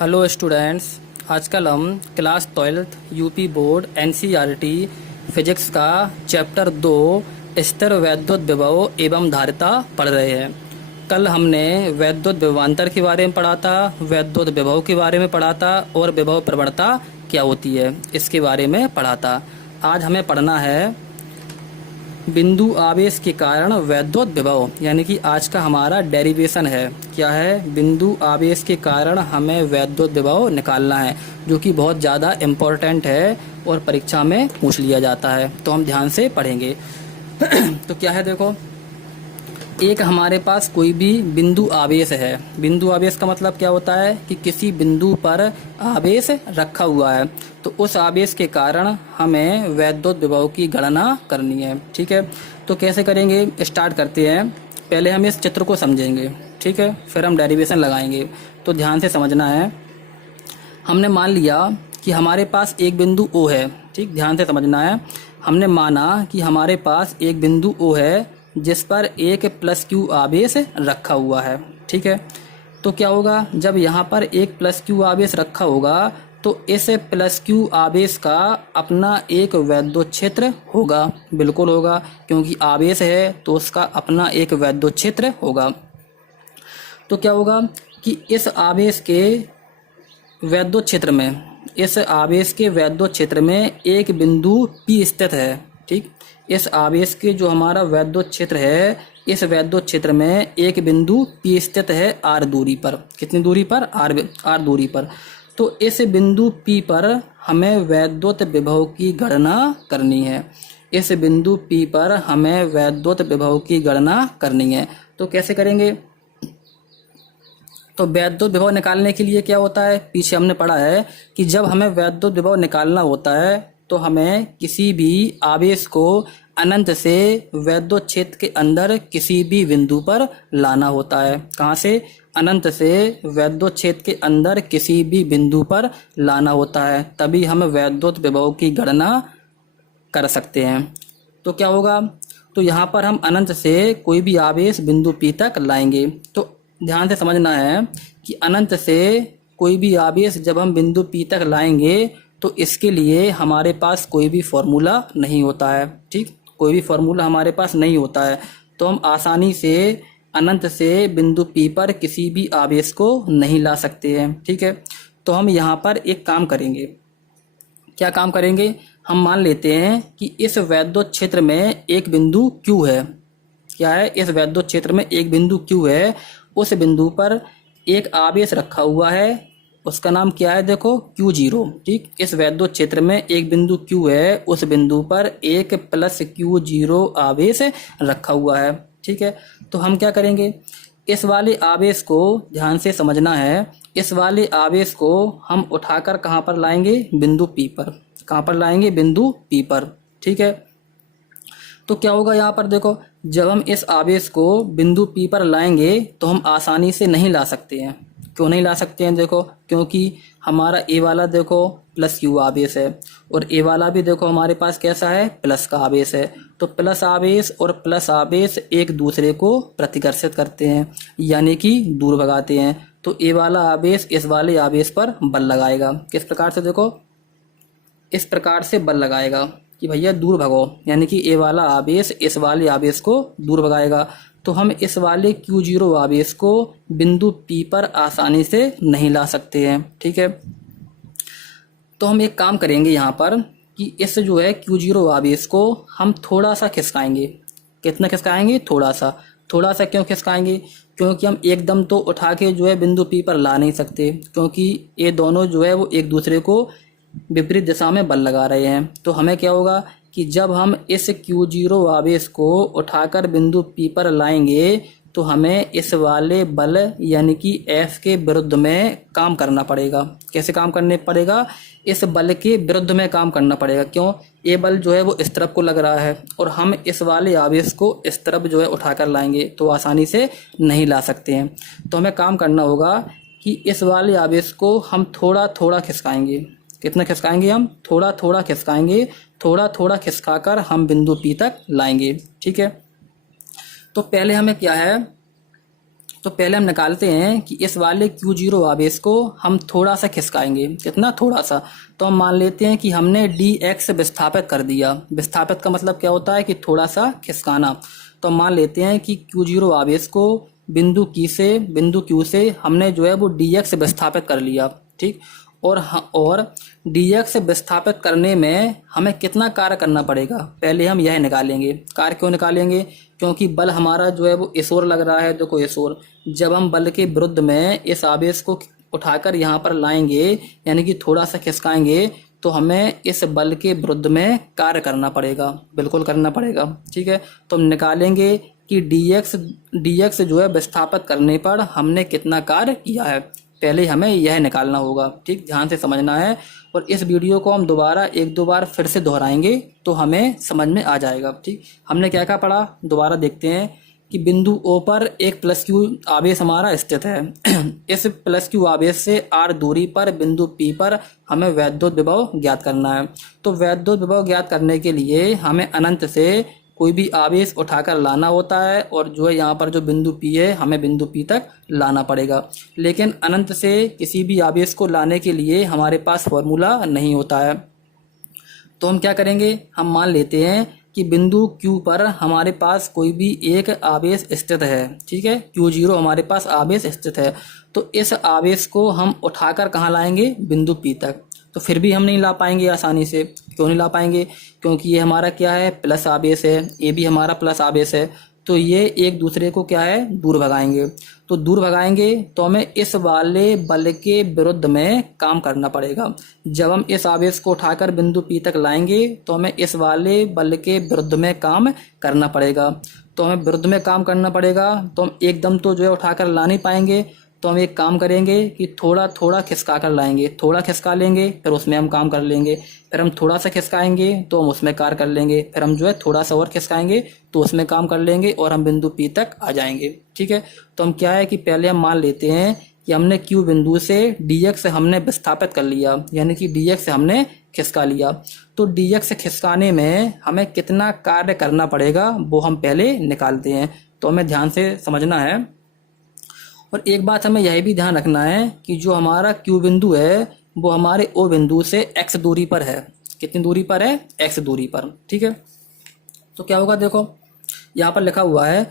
Hello students. आजकल हम class 12th UP board NCERT physics का चैप्टर 2 स्थिर वैद्युत विभव एवं धारिता पढ़ रहे हैं। कल हमने वैद्युत विभवांतर के बारे में पढ़ा था, वैद्युत विभव के बारे में पढ़ा था और विभव प्रवणता क्या होती है इसके बारे में पढ़ा था। आज हमें पढ़ना है बिंदु आवेश के कारण वैद्युत विभव, यानी कि आज का हमारा डेरिवेशन है। क्या है? बिंदु आवेश के कारण हमें वैद्युत विभव निकालना है, जो कि बहुत ज़्यादा इम्पोर्टेंट है और परीक्षा में पूछ लिया जाता है, तो हम ध्यान से पढ़ेंगे। तो क्या है, देखो, एक हमारे पास कोई भी बिंदु आवेश है। बिंदु आवेश का मतलब क्या होता है कि किसी बिंदु पर आवेश रखा हुआ है, तो उस आवेश के कारण हमें वैद्युत विभव की गणना करनी है। ठीक है, तो कैसे करेंगे, स्टार्ट करते हैं। पहले हम इस चित्र को समझेंगे, ठीक है, फिर हम डेरिवेशन लगाएंगे। तो ध्यान से समझना है। हमने मान लिया कि हमारे पास एक बिंदु O है। ठीक, ध्यान से समझना है। हमने माना कि हमारे पास एक बिंदु O है जिस पर एक प्लस क्यू आवेश रखा हुआ है। ठीक है, तो क्या होगा, जब यहाँ पर एक प्लस क्यू आवेश रखा होगा तो इस प्लस क्यू आवेश का अपना एक वैद्युत क्षेत्र होगा। बिल्कुल होगा, क्योंकि आवेश है तो उसका अपना एक वैद्युत क्षेत्र होगा। तो क्या होगा कि इस आवेश के वैद्युत क्षेत्र में, इस आवेश के वैद्युत क्षेत्र में एक बिंदु P स्थित है। ठीक, इस आवेश के जो हमारा वैद्युत क्षेत्र है, इस वैद्युत क्षेत्र में एक बिंदु P स्थित है R दूरी पर। कितनी दूरी पर? R दूरी पर। तो इस बिंदु P पर हमें वैद्युत विभव की गणना करनी है। इस बिंदु P पर हमें वैद्युत विभव की गणना करनी है। तो कैसे करेंगे? तो वैद्युत विभव निकालने के लिए क्या होता है, पीछे हमने पढ़ा है कि जब हमें वैद्युत विभव निकालना होता है तो हमें किसी भी आवेश को अनंत से वैद्युत क्षेत्र के अंदर किसी भी बिंदु पर लाना होता है। कहाँ से? अनंत से वैद्युत क्षेत्र के अंदर किसी भी बिंदु पर लाना होता है, तभी हम वैद्युत विभव की गणना कर सकते हैं। तो क्या होगा, तो यहाँ पर हम अनंत से कोई भी आवेश बिंदु P तक लाएंगे। तो ध्यान से समझना है कि अनंत से कोई भी आवेश जब हम बिंदु P तक लाएंगे तो इसके लिए हमारे पास कोई भी फॉर्मूला नहीं होता है। ठीक, कोई भी फॉर्मूला हमारे पास नहीं होता है, तो हम आसानी से अनंत से बिंदु P पर किसी भी आवेश को नहीं ला सकते हैं। ठीक है, तो हम यहाँ पर एक काम करेंगे। क्या काम करेंगे? हम मान लेते हैं कि इस वैद्युत क्षेत्र में एक बिंदु Q है। क्या है? इस वैद्युत क्षेत्र में एक बिंदु Q है। उस बिंदु पर एक आवेश रखा हुआ है, उसका नाम क्या है, देखो, Q0। ठीक, इस वैद्युत क्षेत्र में एक बिंदु Q है, उस बिंदु पर एक प्लस Q0 आवेश रखा हुआ है। ठीक है, तो हम क्या करेंगे, इस वाले आवेश को ध्यान से समझना है। इस वाले आवेश को हम उठाकर कहाँ पर लाएंगे? बिंदु P पर। कहाँ पर लाएंगे? बिंदु P पर। ठीक है, तो क्या होगा, यहाँ पर देखो, जब हम इस आवेश को बिंदु P पर लाएंगे तो हम आसानी से नहीं ला सकते हैं। क्यों नहीं ला सकते हैं? देखो, क्योंकि हमारा A वाला देखो प्लस Q आवेश है और A वाला भी देखो हमारे पास कैसा है, प्लस का आवेश है। तो प्लस आवेश और प्लस आवेश एक दूसरे को प्रतिकर्षित करते हैं, यानी कि दूर भगाते हैं। तो A वाला आवेश इस वाले आवेश पर बल लगाएगा। किस प्रकार से? देखो, इस प्रकार से बल लगाएगा कि भैया दूर भगो, यानी कि A वाला आवेश इस वाले आवेश को दूर भगाएगा। तो हम इस वाले Q0 आवेश को बिंदु P पर आसानी से नहीं ला सकते हैं। ठीक है, तो हम एक काम करेंगे यहाँ पर कि इस जो है Q0 आवेश को हम थोड़ा सा खिसकाएंगे। कितना खिसकाएंगे? थोड़ा सा। थोड़ा सा क्यों खिसकाएंगे? क्योंकि हम एकदम तो उठा के जो है बिंदु P पर ला नहीं सकते, क्योंकि ये दोनों जो है वो एक दूसरे को विपरीत दिशा में बल लगा रहे हैं। तो हमें क्या होगा कि जब हम इस Q0 आवेश को उठाकर बिंदु P पर लाएंगे तो हमें इस वाले बल यानी कि F के विरुद्ध में काम करना पड़ेगा। कैसे काम करने पड़ेगा? इस बल के विरुद्ध में काम करना पड़ेगा। क्यों? ये बल जो है वो इस तरफ को लग रहा है और हम इस वाले आवेश को इस तरफ जो है उठाकर लाएंगे तो आसानी से नहीं ला सकते हैं। तो हमें काम करना होगा कि इस वाले आवेश को हम थोड़ा थोड़ा खिसकाएंगे। कितना खिसकाएंगे? हम थोड़ा थोड़ा खिसकाएंगे। थोड़ा थोड़ा खिसकाकर हम बिंदु P तक लाएंगे। ठीक है, तो पहले हमें क्या है, तो पहले हम निकालते हैं कि इस वाले Q0 आवेश को हम थोड़ा सा खिसकाएंगे। कितना? थोड़ा सा। तो हम मान लेते हैं कि हमने dx विस्थापित कर दिया। विस्थापित का मतलब क्या होता है कि थोड़ा सा खिसकाना। तो हम मान लेते हैं कि Q0 आवेश को बिंदु Q से हमने जो है वो dx विस्थापित कर लिया। ठीक। और dx विस्थापित करने में हमें कितना कार्य करना पड़ेगा, पहले हम यह निकालेंगे। कार्य क्यों निकालेंगे? क्योंकि बल हमारा जो है वो इस ओर लग रहा है। देखो इस ओर, जब हम बल के विरुद्ध में इस आवेश को उठाकर यहाँ पर लाएंगे, यानी कि थोड़ा सा खिसकाएंगे, तो हमें इस बल के विरुद्ध में कार्य करना पड़ेगा। बिल्कुल करना पड़ेगा। ठीक है। तो हम निकालेंगे कि dx जो है विस्थापित करने पर हमने कितना कार्य किया है। पहले हमें यह निकालना होगा। ठीक, ध्यान से समझना है। और इस वीडियो को हम दोबारा एक दो बार फिर से दोहराएंगे तो हमें समझ में आ जाएगा। ठीक, हमने क्या क्या पढ़ा, दोबारा देखते हैं कि बिंदु O पर एक +q आवेश हमारा स्थित है। इस +q आवेश से r दूरी पर बिंदु P पर हमें वैद्युत विभव ज्ञात करना है। तो वैद्युत विभव ज्ञात करने के लिए हमें अनंत से कोई भी आवेश उठाकर लाना होता है, और जो है यहाँ पर जो बिंदु P है हमें बिंदु P तक लाना पड़ेगा। लेकिन अनंत से किसी भी आवेश को लाने के लिए हमारे पास फॉर्मूला नहीं होता है। तो हम क्या करेंगे, हम मान लेते हैं कि बिंदु Q पर हमारे पास कोई भी एक आवेश स्थित है। ठीक है, Q0 हमारे पास आवेश स्थित है। तो इस आवेश को हम उठाकर कहाँ लाएंगे, बिंदु P तक। तो फिर भी हम नहीं ला पाएंगे आसानी से। क्यों नहीं ला पाएंगे? क्योंकि ये हमारा क्या है, प्लस आवेश है, ये भी हमारा प्लस आवेश है। तो ये एक दूसरे को क्या है, दूर भगाएंगे। तो दूर भगाएंगे तो हमें इस वाले बल के विरुद्ध में काम करना पड़ेगा। जब हम इस आवेश को उठाकर बिंदु P तक लाएंगे तो हमें इस वाले बल के विरुद्ध में काम करना पड़ेगा। तो हमें विरुद्ध में काम करना पड़ेगा, तो हम एकदम तो जो है उठाकर ला नहीं पाएंगे। तो हम एक काम करेंगे कि थोड़ा थोड़ा खिसका कर लाएंगे। थोड़ा खिसका लेंगे, फिर उसमें हम काम कर लेंगे। फिर हम थोड़ा सा खिसकाएंगे तो हम उसमें कार्य कर लेंगे। फिर हम जो है थोड़ा सा और खिसकाएंगे तो उसमें काम कर लेंगे, और हम बिंदु P तक आ जाएंगे। ठीक है। तो हम क्या है कि पहले हम मान लेते हैं कि हमने Q बिंदु से dx हमने विस्थापित कर लिया, यानी कि dx से हमने खिसका लिया। तो dx से खिसकाने में हमें कितना कार्य करना पड़ेगा वो हम पहले निकालते हैं। तो हमें ध्यान से समझना है। और एक बात हमें यह भी ध्यान रखना है कि जो हमारा Q बिंदु है वो हमारे O बिंदु से x दूरी पर है। कितनी दूरी पर है, x दूरी पर। ठीक है। तो क्या होगा, देखो यहाँ पर लिखा हुआ है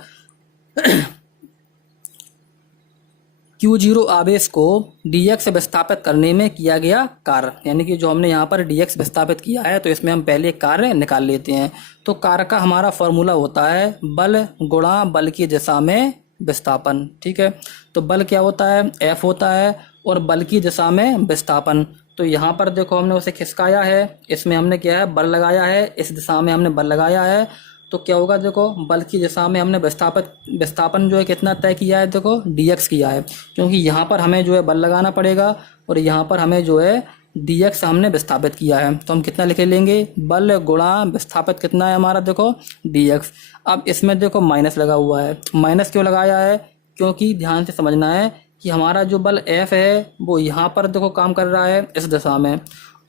Q0 आवेश को dx से विस्थापित करने में किया गया कार्य, यानी कि जो हमने यहाँ पर dx विस्थापित किया है तो इसमें हम पहले कार्य निकाल लेते हैं। तो कार्य का हमारा फॉर्मूला होता है बल गुणा बल की दिशा में विस्थापन। ठीक है। तो बल क्या होता है, F होता है, और बल की दिशा में विस्थापन। तो यहाँ पर देखो हमने उसे खिसकाया है, इसमें हमने क्या है, बल लगाया है, इस दिशा में हमने बल लगाया है। तो क्या होगा, देखो बल की दिशा में हमने विस्थापन जो है कितना तय किया है, देखो dx किया है, क्योंकि यहाँ पर हमें जो है बल लगाना पड़ेगा और यहाँ पर हमें जो है dx हमने विस्थापित किया है। तो हम कितना लिख लेंगे, बल गुणा विस्थापित कितना है हमारा, देखो dx। अब इसमें देखो माइनस लगा हुआ है। माइनस क्यों लगाया है, क्योंकि ध्यान से समझना है कि हमारा जो बल F है वो यहाँ पर देखो काम कर रहा है इस दिशा में,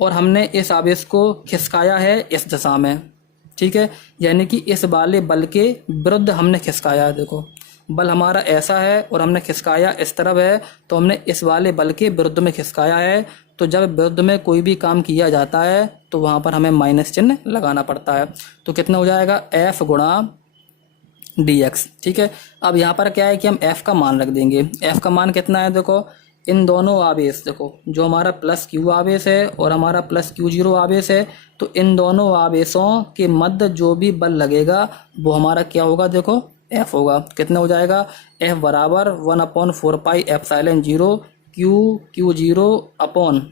और हमने इस आवेश को खिसकाया है इस दिशा में। ठीक है, यानी कि इस वाले बल के विरुद्ध हमने खिसकाया है। देखो बल हमारा ऐसा है और हमने खिसकाया इस तरफ है, तो हमने इस वाले बल के विरुद्ध में खिसकाया है। तो जब विरुद्ध में कोई भी काम किया जाता है तो वहाँ पर हमें माइनस चिन्ह लगाना पड़ता है। तो कितना हो जाएगा, F गुणा dx। ठीक है। अब यहाँ पर क्या है कि हम F का मान रख देंगे। F का मान कितना है, देखो इन दोनों आवेश, देखो जो हमारा +q आवेश है और हमारा +q0 आवेश है, तो इन दोनों आवेशों के मध्य जो भी बल लगेगा वो हमारा क्या होगा, देखो F होगा। कितना हो जाएगा, F बराबर 1/4πε0 q0 अपॉन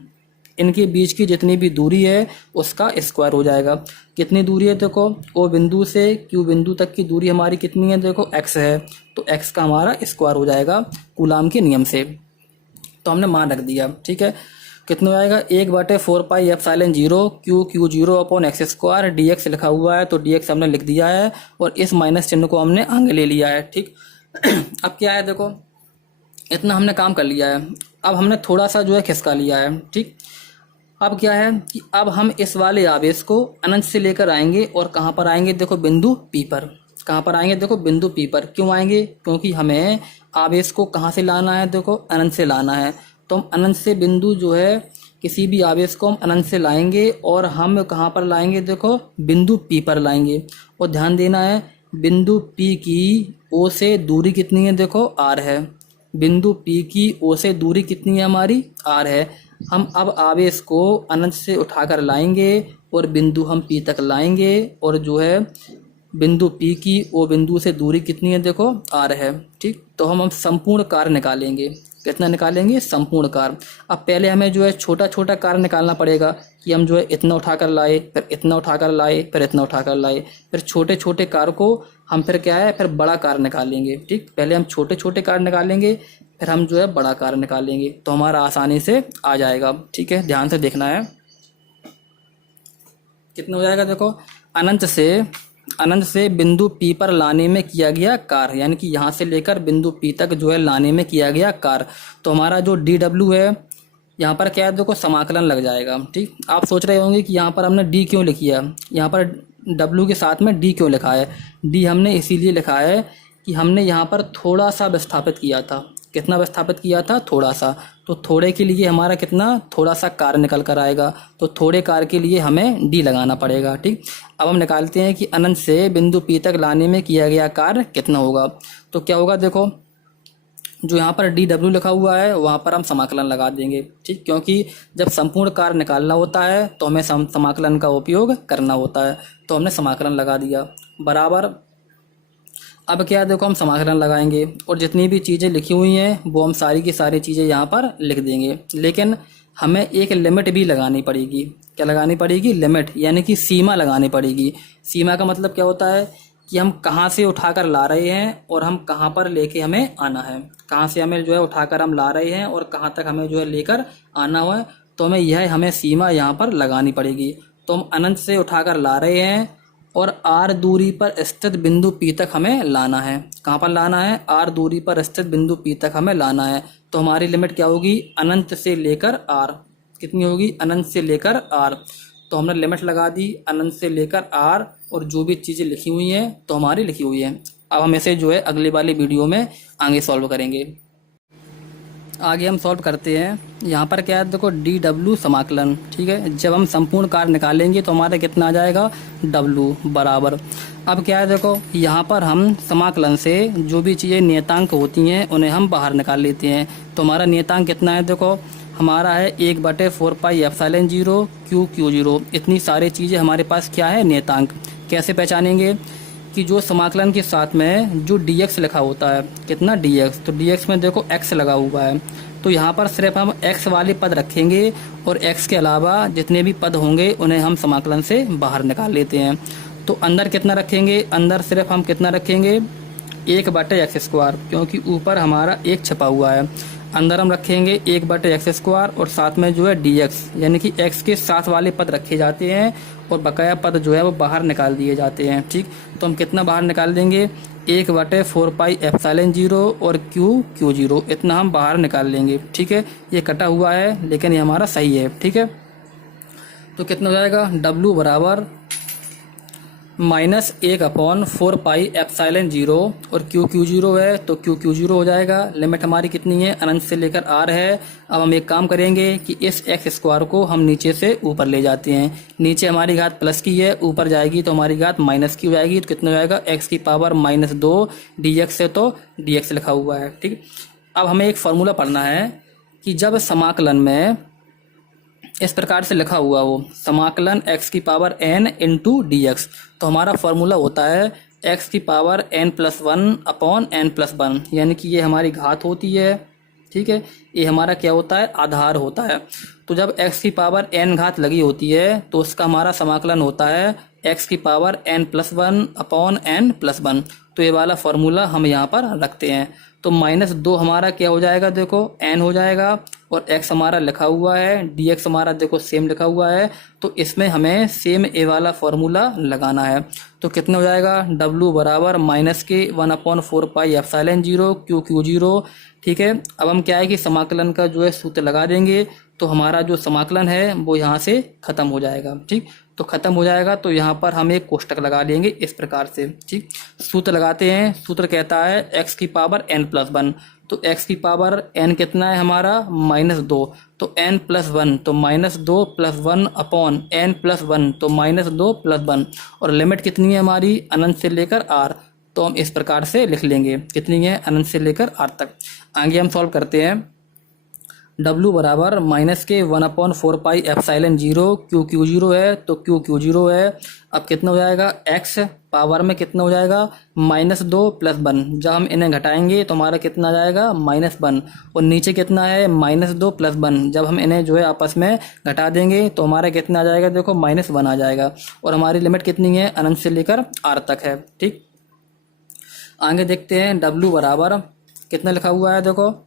इनके बीच की जितनी भी दूरी है उसका स्क्वायर हो जाएगा। कितनी दूरी है, देखो O बिंदु से Q बिंदु तक की दूरी हमारी कितनी है, देखो x है, तो x का हमारा स्क्वायर हो जाएगा कूलाम के नियम से। तो हमने मान रख दिया। ठीक है, कितना हो जाएगा, 1/4πε0 q0 upon x square dx लिखा हुआ है, तो dx हमने लिख दिया है और इस माइनस चिन्ह को हमने आगे ले लिया है। ठीक अब क्या है, देखो इतना हमने काम कर लिया है। अब हमने थोड़ा सा जो है खिसका लिया है। ठीक, अब क्या है कि अब हम इस वाले आवेश को अनंत से लेकर आएंगे, और कहाँ पर आएंगे, देखो बिंदु P पर। कहाँ पर आएंगे, देखो बिंदु P पर। क्यों आएंगे, क्योंकि हमें आवेश को कहाँ से लाना है, देखो अनंत से लाना है। तो हम अनंत से बिंदु जो है किसी भी आवेश को हम अनंत से लाएंगे और हम कहाँ पर लाएंगे, देखो बिंदु P पर लाएंगे। और ध्यान देना है बिंदु P की O से दूरी कितनी है, देखो R है। बिंदु P की O से दूरी कितनी है हमारी, R है। हम अब आवेश को अनंत से उठाकर लाएंगे और बिंदु हम P तक लाएंगे और जो है बिंदु P की O बिंदु से दूरी कितनी है, देखो R है। ठीक, तो हम संपूर्ण कार्य निकालेंगे। कितना निकालेंगे, संपूर्ण कार्य। अब पहले हमें जो है छोटा छोटा कार्य निकालना पड़ेगा कि हम जो है इतना उठाकर लाए, फिर इतना उठाकर लाए, फिर इतना उठाकर लाए, फिर छोटे छोटे कार्य को हम फिर क्या है, फिर बड़ा कार्य निकालेंगे। ठीक, पहले हम छोटे छोटे कार्य निकालेंगे, फिर हम जो है बड़ा कार्य निकालेंगे, तो हमारा आसानी से आ जाएगा। ठीक है, ध्यान से देखना है कितना हो जाएगा। देखो अनंत से बिंदु P पर लाने में किया गया कार्य, यानी कि यहाँ से लेकर बिंदु P तक जो है लाने में किया गया कार्य, तो हमारा जो dw है यहाँ पर क्या है, देखो समाकलन लग जाएगा। ठीक, आप सोच रहे होंगे कि यहाँ पर हमने d क्यों लिखी है, यहाँ पर w के साथ में d क्यों लिखा है। d हमने इसीलिए लिखा है कि हमने यहाँ पर थोड़ा सा विस्थापित किया था। कितना विस्थापित किया था, थोड़ा सा। तो थोड़े के लिए हमारा कितना, थोड़ा सा कार्य निकल कर आएगा, तो थोड़े कार्य के लिए हमें डी लगाना पड़ेगा। ठीक, अब हम निकालते हैं कि अनंत से बिंदु P तक लाने में किया गया कार्य कितना होगा। तो क्या होगा, देखो जो यहाँ पर dw लिखा हुआ है वहाँ पर हम समाकलन लगा देंगे। ठीक, क्योंकि जब संपूर्ण कार्य निकालना होता है तो हमें समाकलन का उपयोग करना होता है, तो हमने समाकलन लगा दिया बराबर। अब क्या, देखो हम समाकलन लगाएंगे और जितनी भी चीज़ें लिखी हुई हैं वो हम सारी की सारी चीज़ें यहाँ पर लिख देंगे। लेकिन हमें एक लिमिट भी लगानी पड़ेगी। क्या लगानी पड़ेगी, लिमिट, यानी कि सीमा लगानी पड़ेगी। सीमा का मतलब क्या होता है कि हम कहाँ से उठाकर ला रहे हैं और हम कहाँ पर लेके हमें आना है। कहाँ से हमें जो है उठाकर हम ला रहे हैं और कहाँ तक हमें जो है लेकर आना है, तो हमें सीमा यहाँ पर लगानी पड़ेगी। तो हम अनंत से उठाकर ला रहे हैं और r दूरी पर स्थित बिंदु P तक हमें लाना है। कहाँ पर लाना है, r दूरी पर स्थित बिंदु P तक हमें लाना है। तो हमारी लिमिट क्या होगी, अनंत से लेकर r। कितनी होगी, अनंत से लेकर r। तो हमने लिमिट लगा दी अनंत से लेकर r, और जो भी चीज़ें लिखी हुई हैं तो हमारी लिखी हुई है। अब हम इसे जो है अगली वाली वीडियो में आगे सॉल्व करेंगे। आगे हम सॉल्व करते हैं। यहाँ पर क्या है, देखो dw समाकलन। ठीक है, जब हम संपूर्ण कार्य निकालेंगे तो हमारे कितना आ जाएगा, w बराबर। अब क्या है, देखो यहाँ पर हम समाकलन से जो भी चीज़ें नियतांक होती हैं उन्हें हम बाहर निकाल लेते हैं। तो हमारा नियतांक कितना है, देखो हमारा है 1/4πε0 q/0। इतनी सारी चीज़ें हमारे पास क्या है, नियतांक। कैसे पहचानेंगे कि जो समाकलन के साथ में जो dx लिखा होता है, कितना dx, तो dx में देखो x लगा हुआ है, तो यहाँ पर सिर्फ हम x वाले पद रखेंगे और x के अलावा जितने भी पद होंगे उन्हें हम समाकलन से बाहर निकाल लेते हैं। तो अंदर कितना रखेंगे, अंदर सिर्फ हम कितना रखेंगे, 1/x², क्योंकि ऊपर हमारा 1 छपा हुआ है। अंदर हम रखेंगे 1/x² और साथ में जो है dx, यानी कि x के साथ वाले पद रखे जाते हैं और बकाया पद जो है वो बाहर निकाल दिए जाते हैं। ठीक, तो हम कितना बाहर निकाल देंगे, 1/4πε0 और q/0, इतना हम बाहर निकाल लेंगे। ठीक है, ये कटा हुआ है लेकिन ये हमारा सही है। ठीक है, तो कितना हो जाएगा, w बराबर -1/4πε0 और q/0 है तो q/0 हो जाएगा। लिमिट हमारी कितनी है, अनंत से लेकर r है। अब हम एक काम करेंगे कि इस x² को हम नीचे से ऊपर ले जाते हैं। नीचे हमारी घात प्लस की है, ऊपर जाएगी तो हमारी घात माइनस की हो जाएगी। तो कितना हो जाएगा, x⁻², dx है तो dx लिखा हुआ है। ठीक, अब हमें एक फॉर्मूला पढ़ना है कि जब समाकलन में इस प्रकार से लिखा हुआ हो, समाकलन x⁻n × dx, तो हमारा फॉर्मूला होता है x⁻n+1/n+1, यानी कि ये हमारी घात होती है। ठीक है, ये हमारा क्या होता है, आधार होता है। तो जब x⁻n घात लगी होती है तो उसका हमारा समाकलन होता है x⁻n+1/n+1। तो ये वाला फॉर्मूला हम यहाँ पर रखते हैं। तो -2 हमारा क्या हो जाएगा, देखो n हो जाएगा, और x हमारा लिखा हुआ है, dx हमारा देखो सेम लिखा हुआ है, तो इसमें हमें सेम ए वाला फॉर्मूला लगाना है। तो कितना हो जाएगा, w बराबर -1/4πε0 q/0। ठीक है, अब हम क्या है कि समाकलन का जो है सूत्र लगा देंगे, तो हमारा जो समाकलन है वो यहाँ से ख़त्म हो जाएगा। ठीक, तो ख़त्म हो जाएगा। तो यहाँ पर हम एक कोष्टक लगा लेंगे इस प्रकार से। ठीक, सूत्र लगाते हैं। सूत्र कहता है x की पावर n+1। तो x की पावर n कितना है हमारा -2, तो n+1 तो -2 + 1 अपॉन n+1 तो -2 + 1। और लिमिट कितनी है हमारी अनंत से लेकर r, तो हम इस प्रकार से लिख लेंगे। कितनी है अनंत से लेकर r तक। आगे हम सॉल्व करते हैं। W बराबर -1/4πε0 Q 0 है, तो Q 0 है। अब कितना हो जाएगा x पावर में कितना हो जाएगा -2 + 1। जब हम इन्हें घटाएंगे तो हमारा कितना आ जाएगा -1, और नीचे कितना है -2 + 1। जब हम इन्हें जो है आपस में घटा देंगे तो हमारा कितना आ जाएगा देखो -1 आ जाएगा। और हमारी लिमिट कितनी है अनंत से लेकर r तक है। ठीक, आगे देखते हैं। W बराबर कितना लिखा हुआ है देखो।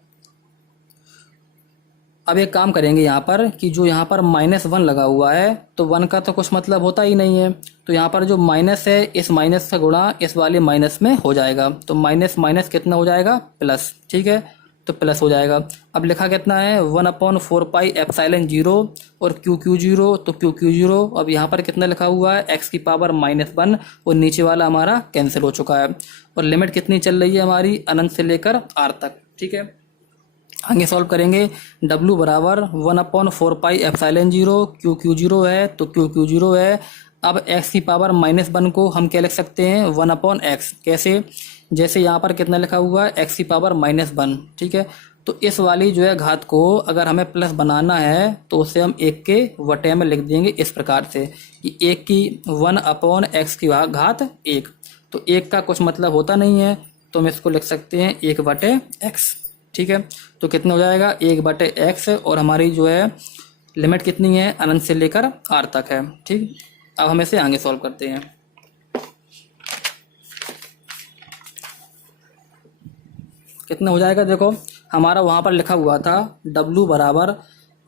अब एक काम करेंगे यहाँ पर कि जो यहाँ पर -1 लगा हुआ है तो 1 का तो कुछ मतलब होता ही नहीं है, तो यहाँ पर जो माइनस है इस माइनस का गुणा इस वाले माइनस में हो जाएगा, तो माइनस माइनस कितना हो जाएगा प्लस। ठीक है, तो प्लस हो जाएगा। अब लिखा कितना है 1/4πε0 और Q 0, तो Q 0 अब यहाँ पर कितना लिखा हुआ है x की पावर -1 और नीचे वाला हमारा कैंसिल हो चुका है। और लिमिट कितनी चल रही है हमारी अनंत से लेकर r तक। ठीक है, आगे सॉल्व करेंगे। W बराबर 1/4πε0 Q 0 है, तो Q 0 है। अब x की पावर -1 को हम क्या लिख सकते हैं 1/x। कैसे, जैसे यहाँ पर कितना लिखा हुआ है x की पावर -1। ठीक है, तो इस वाली जो है घात को अगर हमें प्लस बनाना है तो उसे हम 1 के वटे में लिख देंगे इस प्रकार से कि 1 की 1/x की घात 1। तो 1 का कुछ मतलब होता नहीं है, तो हम इसको लिख सकते हैं 1/x। ठीक है, तो कितना हो जाएगा 1/x, और हमारी जो है लिमिट कितनी है अनंत से लेकर r तक है। ठीक, अब हम इसे आगे सॉल्व करते हैं। कितना हो जाएगा देखो, हमारा वहाँ पर लिखा हुआ था W बराबर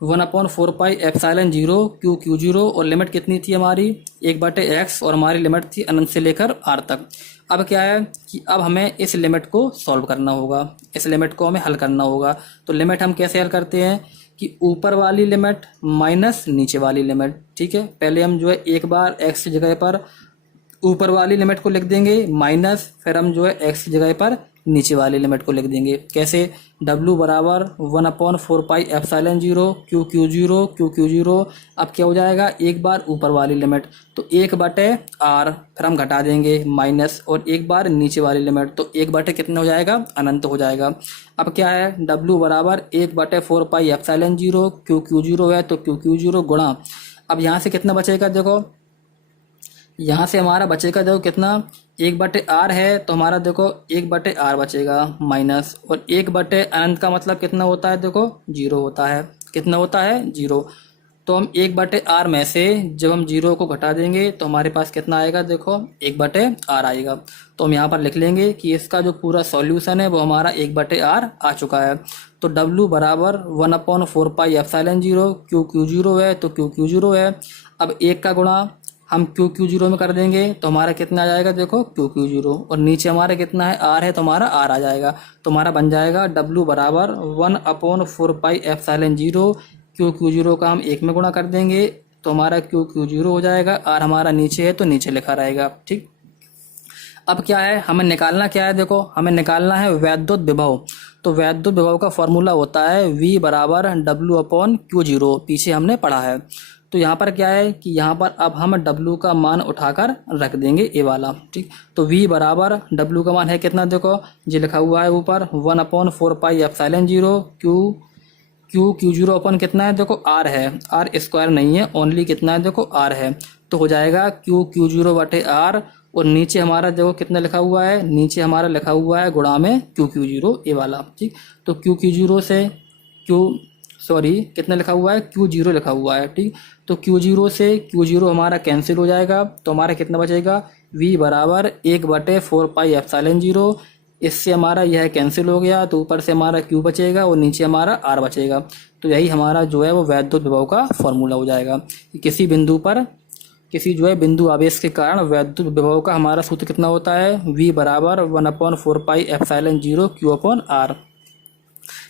1/4πε0 Q 0 और लिमिट कितनी थी हमारी 1/x, और हमारी लिमिट थी अनंत से लेकर r तक। अब क्या है कि अब हमें इस लिमिट को सॉल्व करना होगा, इस लिमिट को हमें हल करना होगा। तो लिमिट हम कैसे हल करते हैं कि ऊपर वाली लिमिट माइनस नीचे वाली लिमिट। ठीक है, पहले हम जो है एक बार x की जगह पर ऊपर वाली लिमिट को लिख देंगे माइनस, फिर हम जो है x की जगह पर नीचे वाली लिमिट को लिख देंगे। कैसे, W बराबर 1/4πε0 Q 0। अब क्या हो जाएगा एक बार ऊपर वाली लिमिट तो 1/r, फिर हम घटा देंगे माइनस, और एक बार नीचे वाली लिमिट तो 1/ कितना हो जाएगा अनंत हो जाएगा। अब क्या है W बराबर 1/4πε0 Q 0 है, तो Q 0 गुणा, अब यहाँ से कितना बचेगा देखो, यहाँ से हमारा बचेगा देखो कितना 1/r है, तो हमारा देखो 1/r बचेगा माइनस, और 1/ अनंत का मतलब कितना होता है देखो 0 होता है। कितना होता है 0, तो हम 1/r में से जब हम 0 को घटा देंगे तो हमारे पास कितना आएगा देखो 1/r आएगा। तो हम यहाँ पर लिख लेंगे कि इसका जो पूरा सॉल्यूशन है वो हमारा 1/r आ चुका है। तो W बराबर 1/4πε0 Q 0 है, तो Q 0 है। अब 1 का गुणा हम Q 0 में कर देंगे तो हमारा कितना आ जाएगा देखो Q 0, और नीचे हमारा कितना है r है, तो हमारा r आ जाएगा। तो हमारा बन जाएगा W बराबर 1/4πε0 Q 0 का हम 1 में गुणा कर देंगे तो हमारा Q 0 हो जाएगा, r हमारा नीचे है तो नीचे लिखा रहेगा। ठीक, अब क्या है हमें निकालना, क्या है देखो हमें निकालना है वैद्युत विभव। तो वैद्युत विभव का फॉर्मूला होता है V बराबर W/Q 0, पीछे हमने पढ़ा है। तो यहाँ पर क्या है कि यहाँ पर अब हम W का मान उठाकर रख देंगे ए वाला। ठीक, तो V बराबर W का मान है कितना देखो ये लिखा हुआ है ऊपर 1/4πε0 Q 0 अपन कितना है देखो r है, r स्क्वायर नहीं है, ओनली कितना है देखो r है, तो हो जाएगा Q 0/r, और नीचे हमारा देखो कितना लिखा हुआ है, नीचे हमारा लिखा हुआ है गुणा में Q 0 ए वाला। ठीक, तो Q 0 से कितना लिखा हुआ है Q 0 लिखा हुआ है। ठीक, तो Q 0 से Q 0 हमारा कैंसिल हो जाएगा, तो हमारा कितना बचेगा V बराबर 1/4πε0, इससे हमारा यह कैंसिल हो गया तो ऊपर से हमारा Q बचेगा और नीचे हमारा R बचेगा। तो यही हमारा जो है वो वैद्युत विभव का फॉर्मूला हो जाएगा कि किसी बिंदु पर किसी जो है बिंदु आवेश के कारण वैद्युत विभव का हमारा सूत्र कितना होता है V बराबर 1/4πε0 Q/R।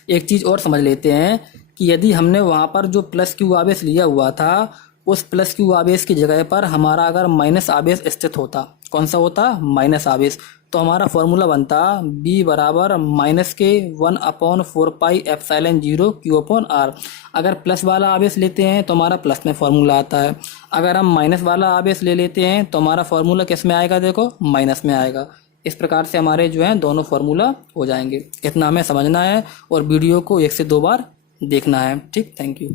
एक चीज़ और समझ लेते हैं कि यदि हमने वहाँ पर जो +Q आवेश लिया हुआ था उस प्लस क्यू आवेश की जगह पर हमारा अगर माइनस आवेश स्थित होता, कौन सा होता, माइनस आवेश, तो हमारा फॉर्मूला बनता B बराबर माइनस के 1/4πε0 Q/R। अगर प्लस वाला आवेश लेते हैं तो हमारा प्लस में फॉर्मूला आता है, अगर हम माइनस वाला आवेश ले लेते हैं तो हमारा फॉर्मूला किस में आएगा, देखो माइनस में आएगा। इस प्रकार से हमारे जो हैं दोनों फार्मूला हो जाएंगे। इतना हमें समझना है और वीडियो को 1 से 2 बार देखना है। ठीक, थैंक यू।